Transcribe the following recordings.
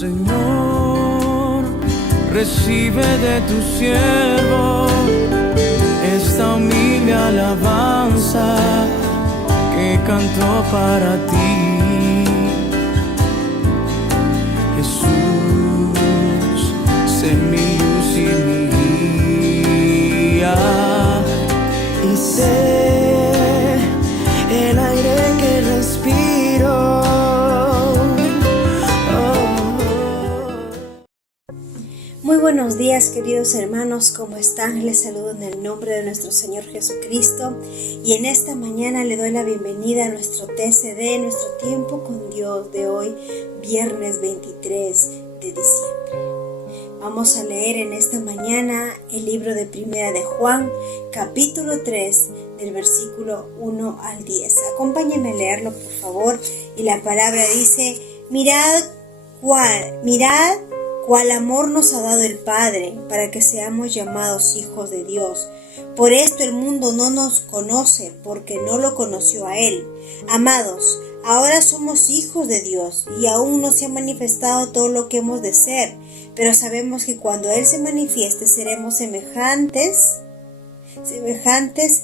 Señor, recibe de tu siervo esta humilde alabanza que canto para ti. Jesús, sé mi luz y mi guía, y sé el aire que respiro. Muy buenos días, queridos hermanos, ¿cómo están? Les saludo en el nombre de nuestro Señor Jesucristo, y en esta mañana le doy la bienvenida a nuestro TCD, nuestro tiempo con Dios de hoy, viernes 23 de diciembre. Vamos a leer en esta mañana el libro de Primera de Juan, capítulo 3, del versículo 1 al 10. Acompáñenme a leerlo, por favor, y la palabra dice: Mirad cuál amor nos ha dado el Padre, para que seamos llamados hijos de Dios. Por esto el mundo no nos conoce, porque no lo conoció a Él. Amados, ahora somos hijos de Dios, y aún no se ha manifestado todo lo que hemos de ser, pero sabemos que cuando Él se manifieste seremos semejantes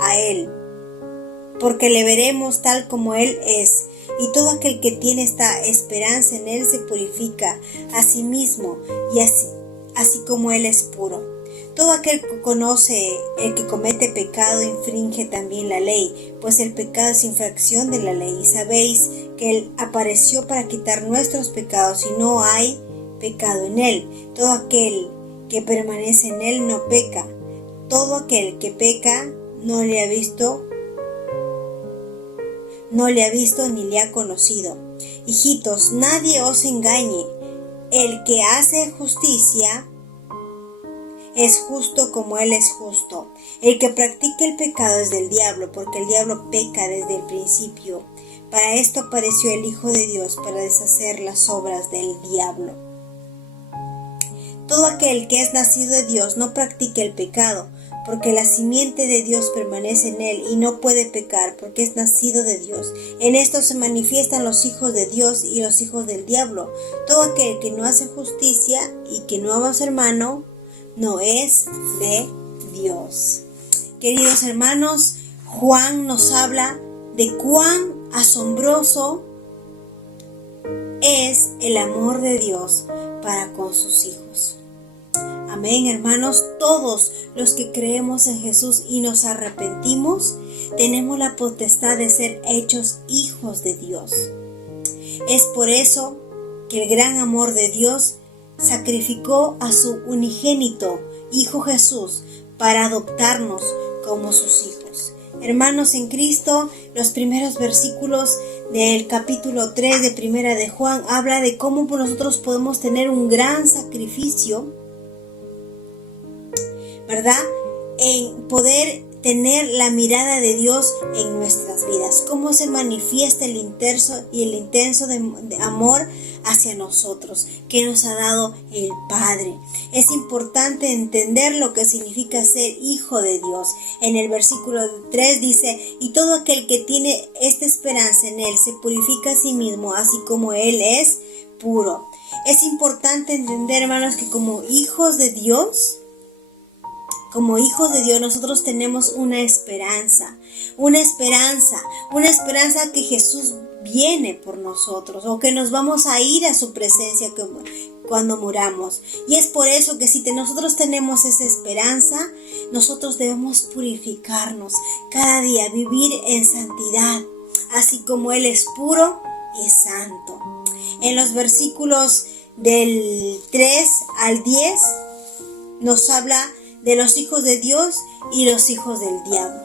a Él, porque le veremos tal como Él es. Y todo aquel que tiene esta esperanza en Él se purifica a sí mismo, y así como Él es puro. Todo aquel que conoce el que comete pecado infringe también la ley, pues el pecado es infracción de la ley. Y sabéis que Él apareció para quitar nuestros pecados, y no hay pecado en Él. Todo aquel que permanece en Él no peca. Todo aquel que peca no le ha visto ni le ha conocido. Hijitos, nadie os engañe. El que hace justicia es justo como Él es justo. El que practica el pecado es del diablo, porque el diablo peca desde el principio. Para esto apareció el Hijo de Dios, para deshacer las obras del diablo. Todo aquel que es nacido de Dios no practica el pecado, porque la simiente de Dios permanece en él y no puede pecar, porque es nacido de Dios. En esto se manifiestan los hijos de Dios y los hijos del diablo. Todo aquel que no hace justicia y que no ama a su hermano no es de Dios. Queridos hermanos, Juan nos habla de cuán asombroso es el amor de Dios para con sus hijos. Amén, hermanos, todos los que creemos en Jesús y nos arrepentimos, tenemos la potestad de ser hechos hijos de Dios. Es por eso que el gran amor de Dios sacrificó a su unigénito Hijo Jesús para adoptarnos como sus hijos. Hermanos en Cristo, los primeros versículos del capítulo 3 de Primera de Juan habla de cómo nosotros podemos tener un gran sacrificio, ¿verdad? En poder tener la mirada de Dios en nuestras vidas. Cómo se manifiesta el intenso de amor hacia nosotros que nos ha dado el Padre. Es importante entender lo que significa ser hijo de Dios. En el versículo 3 dice: y todo aquel que tiene esta esperanza en Él se purifica a sí mismo, así como Él es puro. Es importante entender, hermanos, que como hijos de Dios, nosotros tenemos una esperanza que Jesús viene por nosotros, o que nos vamos a ir a su presencia cuando muramos. Y es por eso que si nosotros tenemos esa esperanza, nosotros debemos purificarnos cada día, vivir en santidad, así como Él es puro y santo. En los versículos del 3 al 10 nos habla de los hijos de Dios y los hijos del diablo.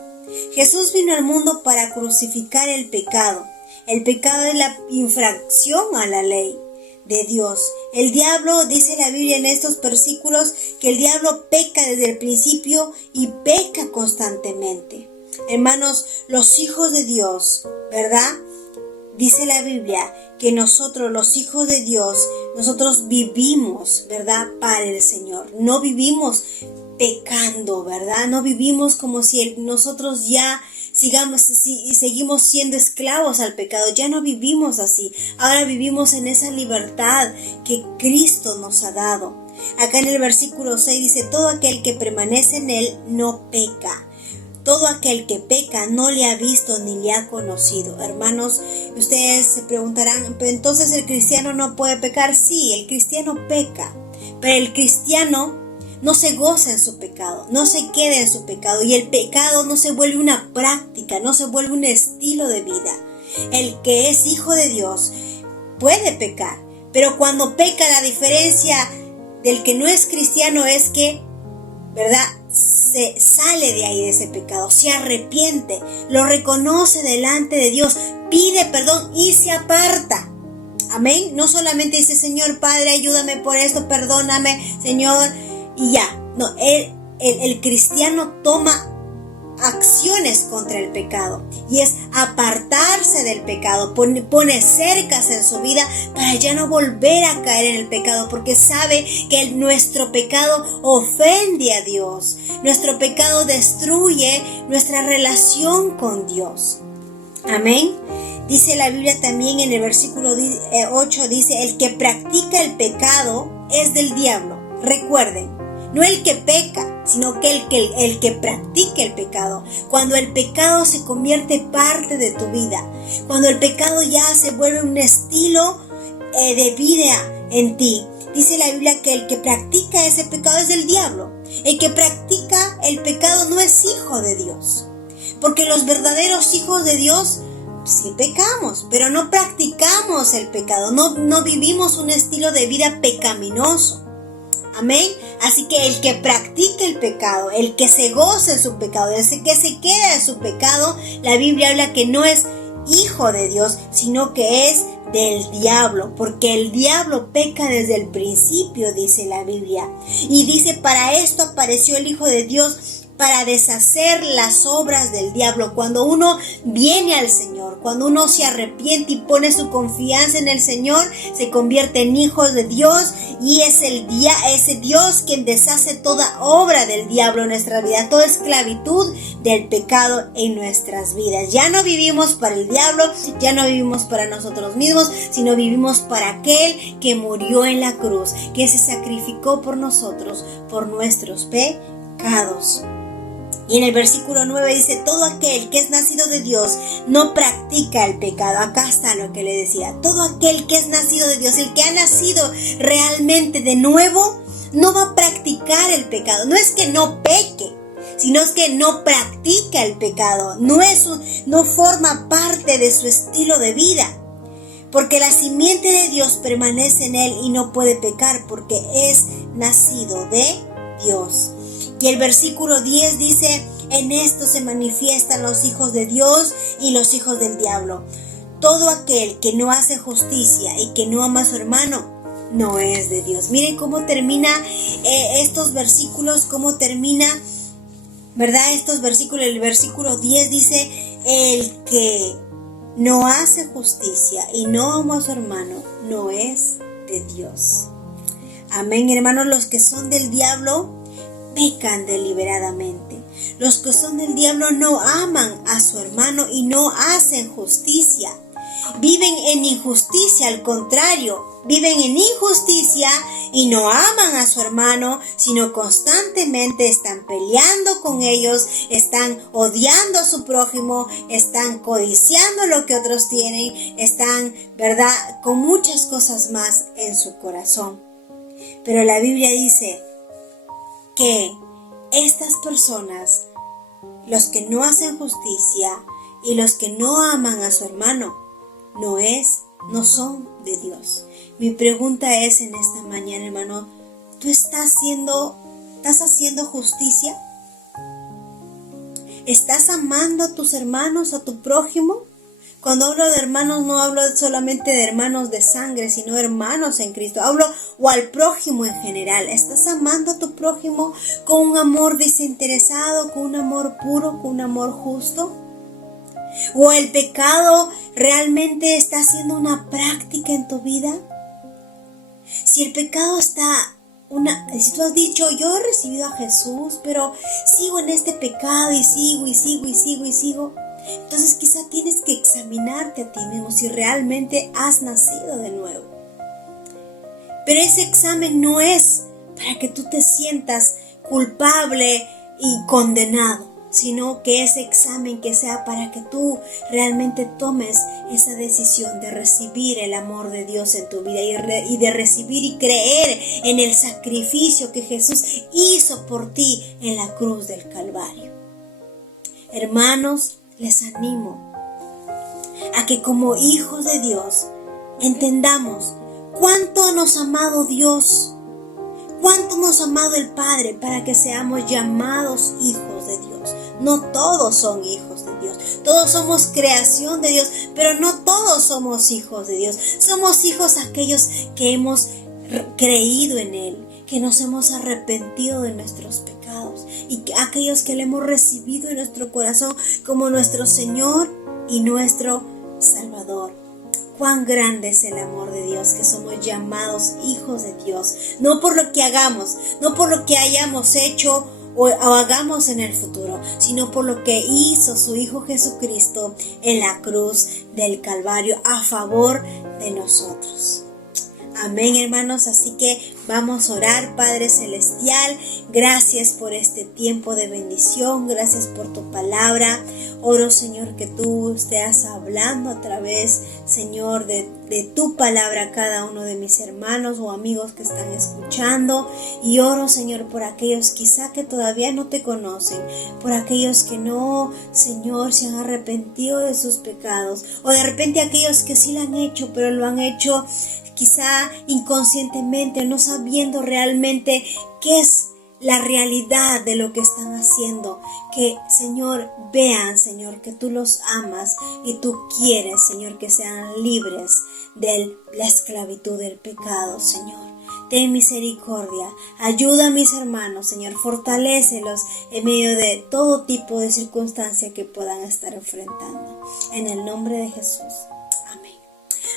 Jesús vino al mundo para crucificar el pecado. El pecado es la infracción a la ley de Dios. El diablo, dice la Biblia en estos versículos, que el diablo peca desde el principio y peca constantemente. Hermanos, los hijos de Dios, ¿verdad? Dice la Biblia que nosotros, los hijos de Dios, nosotros vivimos, ¿verdad?, para el Señor. No vivimos pecando, ¿verdad? No vivimos como si nosotros ya seguimos siendo esclavos al pecado. Ya no vivimos así. Ahora vivimos en esa libertad que Cristo nos ha dado. Acá en el versículo 6 dice: todo aquel que permanece en él no peca. Todo aquel que peca no le ha visto ni le ha conocido. Hermanos, ustedes se preguntarán, ¿pero entonces el cristiano no puede pecar? Sí, el cristiano peca, pero el cristiano no se goza en su pecado, no se queda en su pecado, y el pecado no se vuelve una práctica, no se vuelve un estilo de vida. El que es hijo de Dios puede pecar, pero cuando peca, la diferencia del que no es cristiano es que, ¿verdad?, se sale de ahí, de ese pecado, se arrepiente, lo reconoce delante de Dios, pide perdón y se aparta. Amén. No solamente dice: Señor Padre, ayúdame por esto, perdóname, Señor, y ya. No, el cristiano toma acciones contra el pecado, y es apartarse del pecado, pone cercas en su vida para ya no volver a caer en el pecado, porque sabe que nuestro pecado ofende a Dios, nuestro pecado destruye nuestra relación con Dios. Amén. Dice la Biblia también en el versículo 8, dice: el que practica el pecado es del diablo. Recuerden, no el que peca, sino que el que practica el pecado. Cuando el pecado se convierte parte de tu vida, cuando el pecado ya se vuelve un estilo de vida en ti, dice la Biblia que el que practica ese pecado es del diablo. El que practica el pecado no es hijo de Dios, porque los verdaderos hijos de Dios sí pecamos, pero no practicamos el pecado, no vivimos un estilo de vida pecaminoso. Amén. Así que el que practica el pecado, el que se goza en su pecado, el que se queda en su pecado, la Biblia habla que no es hijo de Dios, sino que es del diablo, porque el diablo peca desde el principio, dice la Biblia. Y dice: para esto apareció el Hijo de Dios, para deshacer las obras del diablo. Cuando uno viene al Señor, cuando uno se arrepiente y pone su confianza en el Señor, se convierte en hijos de Dios, y es ese Dios quien deshace toda obra del diablo en nuestra vida, toda esclavitud del pecado en nuestras vidas. Ya no vivimos para el diablo, ya no vivimos para nosotros mismos, sino vivimos para aquel que murió en la cruz, que se sacrificó por nosotros, por nuestros pecados. Y en el versículo 9 dice: todo aquel que es nacido de Dios no practica el pecado. Acá está lo que le decía: todo aquel que es nacido de Dios, el que ha nacido realmente de nuevo, no va a practicar el pecado. No es que no peque, sino es que no practica el pecado. No forma parte de su estilo de vida, porque la simiente de Dios permanece en él y no puede pecar, porque es nacido de Dios. Y el versículo 10 dice: en esto se manifiestan los hijos de Dios y los hijos del diablo. Todo aquel que no hace justicia y que no ama a su hermano no es de Dios. Miren cómo termina estos versículos, cómo termina, ¿verdad? Estos versículos. El versículo 10 dice: el que no hace justicia y no ama a su hermano no es de Dios. Amén, hermanos. Los que son del diablo pecan deliberadamente. Los que son del diablo no aman a su hermano y no hacen justicia. Viven en injusticia, al contrario, viven en injusticia y no aman a su hermano, sino constantemente están peleando con ellos, están odiando a su prójimo, están codiciando lo que otros tienen, están, ¿verdad?, con muchas cosas más en su corazón. Pero la Biblia dice que estas personas, los que no hacen justicia y los que no aman a su hermano, no son de Dios. Mi pregunta es en esta mañana, hermano: ¿tú estás haciendo justicia? ¿Estás amando a tus hermanos, a tu prójimo? Cuando hablo de hermanos, no hablo solamente de hermanos de sangre, sino hermanos en Cristo. Hablo o al prójimo en general. ¿Estás amando a tu prójimo con un amor desinteresado, con un amor puro, con un amor justo? ¿O el pecado realmente está haciendo una práctica en tu vida? Si el pecado si tú has dicho: yo he recibido a Jesús, pero sigo en este pecado y sigo, Entonces quizá tienes que examinarte a ti mismo si realmente has nacido de nuevo. Pero ese examen no es para que tú te sientas culpable y condenado, sino que ese examen que sea para que tú realmente tomes esa decisión de recibir el amor de Dios en tu vida y de recibir y creer en el sacrificio que Jesús hizo por ti en la cruz del Calvario. Hermanos, les animo a que como hijos de Dios entendamos cuánto nos ha amado Dios, cuánto nos ha amado el Padre para que seamos llamados hijos de Dios. No todos son hijos de Dios, todos somos creación de Dios, pero no todos somos hijos de Dios. Somos hijos aquellos que hemos creído en Él, que nos hemos arrepentido de nuestros pecados y aquellos que le hemos recibido en nuestro corazón como nuestro Señor y nuestro Salvador. Cuán grande es el amor de Dios, que somos llamados hijos de Dios, no por lo que hagamos, no por lo que hayamos hecho o hagamos en el futuro, sino por lo que hizo su Hijo Jesucristo en la cruz del Calvario a favor de nosotros. Amén, hermanos, así que vamos a orar. Padre Celestial, gracias por este tiempo de bendición, gracias por tu palabra. Oro, Señor, que tú estés hablando a través, Señor, de tu palabra a cada uno de mis hermanos o amigos que están escuchando. Y oro, Señor, por aquellos quizá que todavía no te conocen, por aquellos que no, Señor, se han arrepentido de sus pecados, o de repente aquellos que sí lo han hecho, pero lo han hecho quizá inconscientemente, no sabiendo realmente qué es la realidad de lo que están haciendo. Que, Señor, vean, Señor, que tú los amas y tú quieres, Señor, que sean libres de la esclavitud del pecado, Señor. Ten misericordia, ayuda a mis hermanos, Señor, fortalécelos en medio de todo tipo de circunstancia que puedan estar enfrentando. En el nombre de Jesús.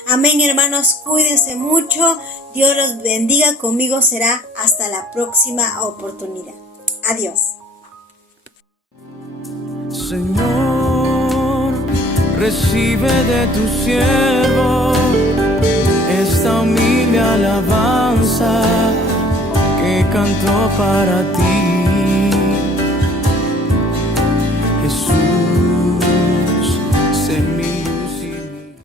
Amén, hermanos, cuídense mucho. Dios los bendiga. Conmigo será hasta la próxima oportunidad. Adiós. Señor, recibe de tu siervo esta humilde alabanza que cantó para ti, Jesús.